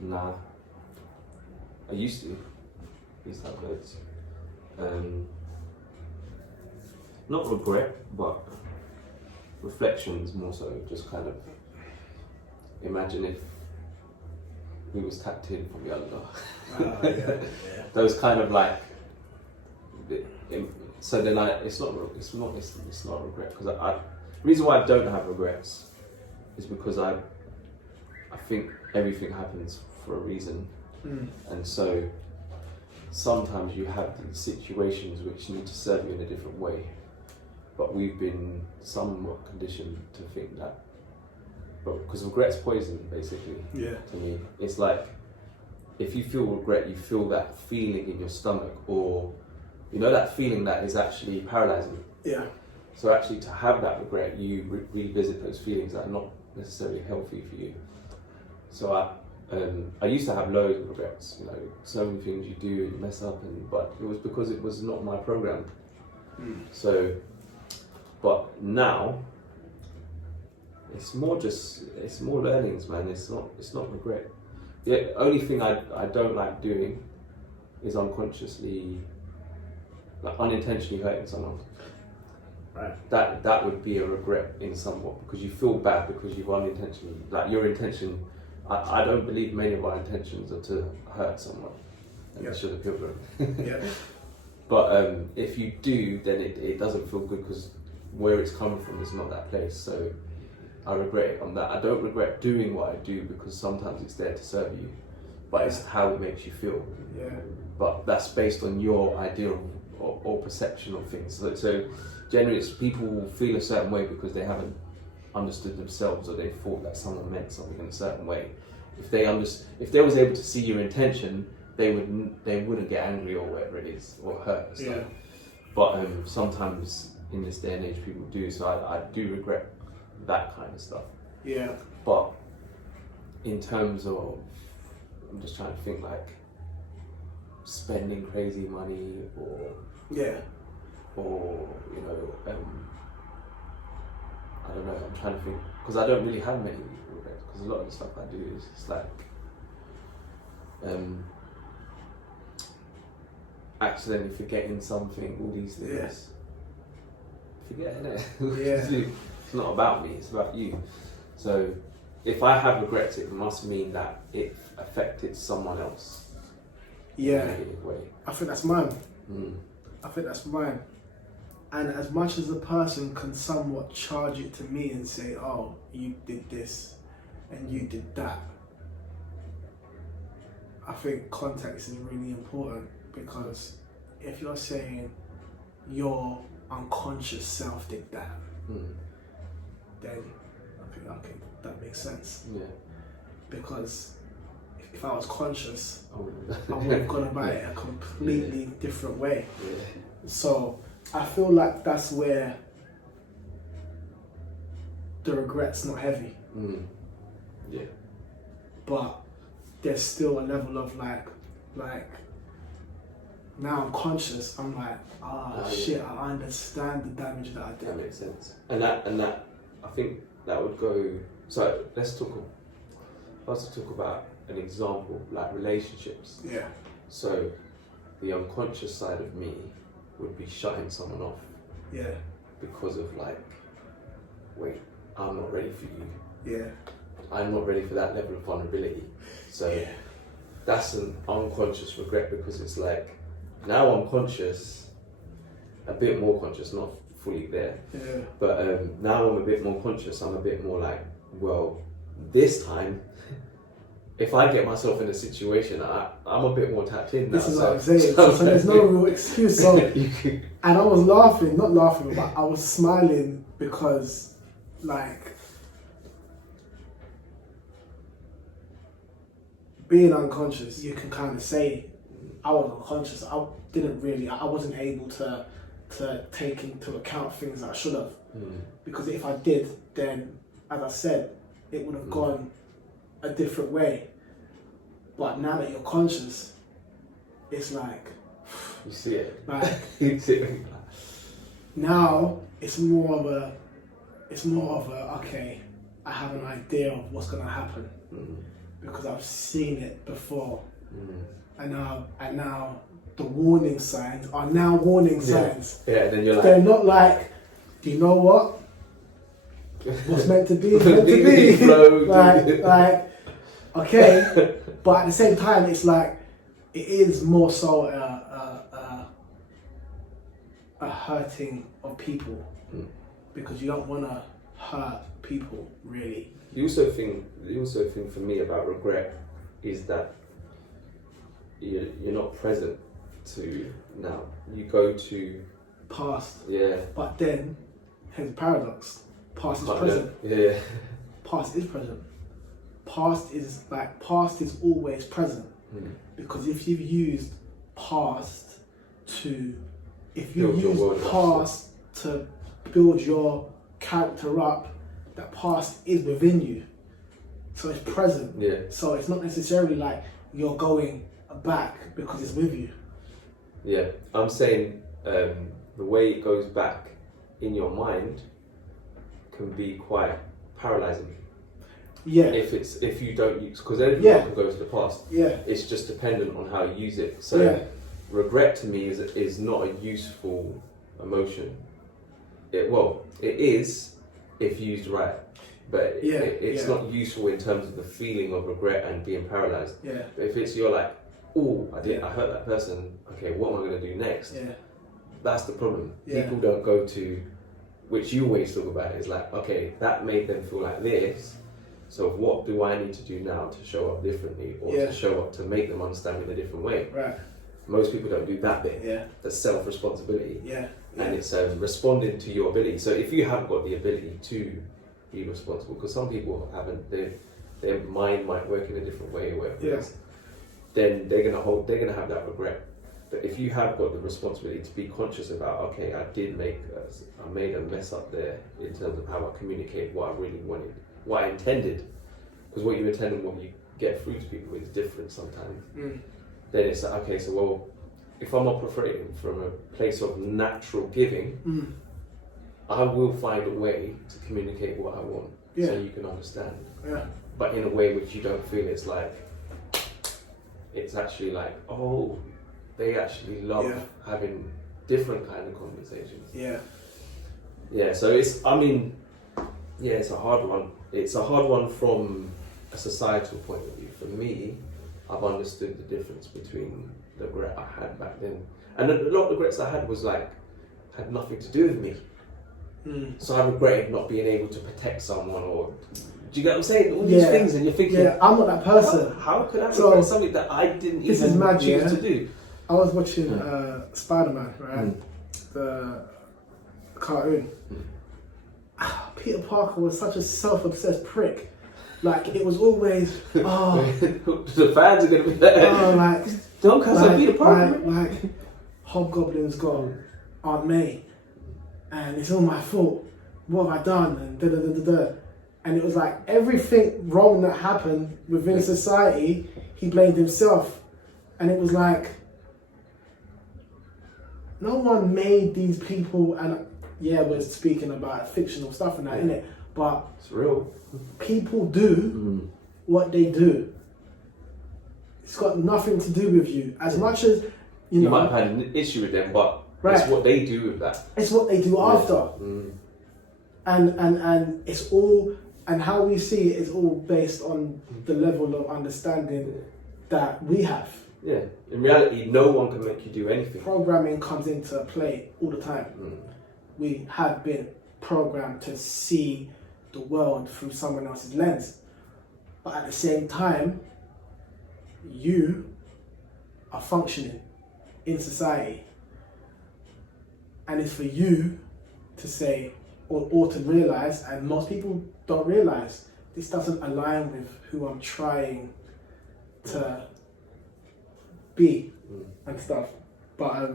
Nah. I used to have loads. Not regret, but reflections more so. Just kind of imagine if we was tapped in from younger. Yeah. Those kind of like. So then it's not regret because the reason why I don't have regrets is because I think everything happens for a reason, and so sometimes you have these situations which need to serve you in a different way, but we've been somewhat conditioned to think that. But because regret's poison, basically. Yeah. To me, it's like if you feel regret, you feel that feeling in your stomach, or you know that feeling that is actually paralyzing. Yeah. So actually, to have that regret, you revisit those feelings that are not necessarily healthy for you. So I used to have loads of regrets. You know, so many things you do, you mess up, but it was because it was not my program. So, but now it's more learnings, man. It's not regret. The only thing I don't like doing is unconsciously, like unintentionally hurting someone. Right. That would be a regret in somewhat, because you feel bad because you've unintentionally, like your intention. I don't believe many of our intentions are to hurt someone, and it should have killed them. Yeah. But if you do, then it doesn't feel good because where it's coming from is not that place. So I regret it on that. I don't regret doing what I do because sometimes it's there to serve you, but it's how it makes you feel. Yeah. But that's based on your idea or perception of things. So generally, people will feel a certain way because they haven't understood themselves, or they thought that someone meant something in a certain way. If they was able to see your intention, they wouldn't get angry or whatever it is, or hurt and stuff. Yeah. But sometimes in this day and age, people do. So I do regret that kind of stuff. Yeah. But in terms of, I'm just trying to think, like spending crazy money, or you know, I don't know. I'm trying to think because I don't really have many regrets, because a lot of the stuff I do is just like accidentally forgetting something, all these things. Forget it. Yeah. It's not about me, it's about you. So if I have regrets, it must mean that it affected someone else in a negative way. I think that's mine. I think that's mine. And as much as a person can somewhat charge it to me and say, oh, you did this and you did that, I think context is really important, because if you're saying your unconscious self did that, then I think, okay, that makes sense. Yeah. Because if I was conscious, I would have gone about it a completely different way. Yeah. So I feel like that's where the regret's not heavy. Yeah. But there's still a level of like now I'm conscious, I'm like, shit, I understand the damage that I did. That makes sense. And that I think that would go, so let's talk about an example, like relationships. Yeah. So the unconscious side of me would be shutting someone off. Yeah. Because of like, wait, I'm not ready for you. Yeah. I'm not ready for that level of vulnerability. So that's an unconscious regret, because it's like, now I'm conscious, a bit more conscious, not fully there. Yeah. But now I'm a bit more conscious. I'm a bit more like, well, this time, if I get myself in a situation, I'm a bit more tapped in now. This is what I'm saying. So there's no real excuse. So, and I was not laughing, but I was smiling because, like, being unconscious, you can kind of say, I was unconscious. I wasn't able to take into account things that I should have. Because if I did, then, as I said, it would have gone a different way. But now that you're conscious, it's like, you see it. Like, You see it. now it's more of a okay, I have an idea of what's gonna happen. because I've seen it before, Mm. and now the warning signs are now warning signs. Yeah, and then you're like, They're not like, you know what? What's meant to be is meant to be. like, okay, but at the same time, it's like it is more so a hurting of people, because you don't want to hurt people really. The also thing for me about regret is that you're not present to now. You go to Past, yeah, but then here's the paradox: past is present. Yeah. Past is present. Past is always present, because if you've used past to build your character up, that past is within you, so it's present. Yeah. So it's not necessarily like you're going back because it's with you. Yeah, I'm saying the way it goes back in your mind can be quite paralyzing. Yeah. If you don't use, because everyone can go to the past. Yeah. It's just dependent on how you use it. So regret to me is not a useful emotion. It is if used right, but it's not useful in terms of the feeling of regret and being paralyzed. Yeah. But if you're like, oh, I hurt that person. Okay, what am I going to do next? Yeah. That's the problem. Yeah. People don't go to, which you always talk about, is like, okay, that made them feel like this. So what do I need to do now to show up differently, or to show up to make them understand me in a different way? Right. Most people don't do that bit. Yeah. The self-responsibility. Yeah. And it's responding to your ability. So if you haven't got the ability to be responsible, because some people haven't, their mind might work in a different way or whatever it is, then they're gonna have that regret. But if you have got the responsibility to be conscious about, okay, I made a mess up there in terms of how I communicate what I really wanted, what I intended, because what you intend and what you get through to people is different sometimes. Then it's like, okay, so well, if I'm operating from a place of natural giving, I will find a way to communicate what I want, so you can understand. Yeah. But in a way which you don't feel it's actually like, oh, they actually love having different kind of conversations. Yeah. Yeah, so it's a hard one. It's a hard one from a societal point of view. For me, I've understood the difference between the regret I had back then. And a lot of the regrets I had had nothing to do with me. So I regretted not being able to protect someone, or do you get what I'm saying? All these things, and you're thinking, I'm not that person. How could I regret something that I didn't even choose to do? I was watching Spider-Man, right? The cartoon. Peter Parker was such a self-obsessed prick. Like, it was always, the fans are going to be there. Don't cuss at Peter Parker. Like, Hobgoblin's got Aunt May, and it's all my fault. What have I done? And da-da-da-da-da. And it was like, everything wrong that happened within society, he blamed himself. And it was like, no one made these people, and we're speaking about fictional stuff and that, innit? But it's real. People do what they do. It's got nothing to do with you. As much as you might have had an issue with them, but it's what they do with that. It's what they do after. And it's all, and how we see it is all based on the level of understanding that we have. Yeah. In reality, no one can make you do anything. Programming comes into play all the time. We have been programmed to see the world through someone else's lens. But at the same time, you are functioning in society. And it's for you to say, or to realize, and most people don't realize, this doesn't align with who I'm trying to be and stuff. But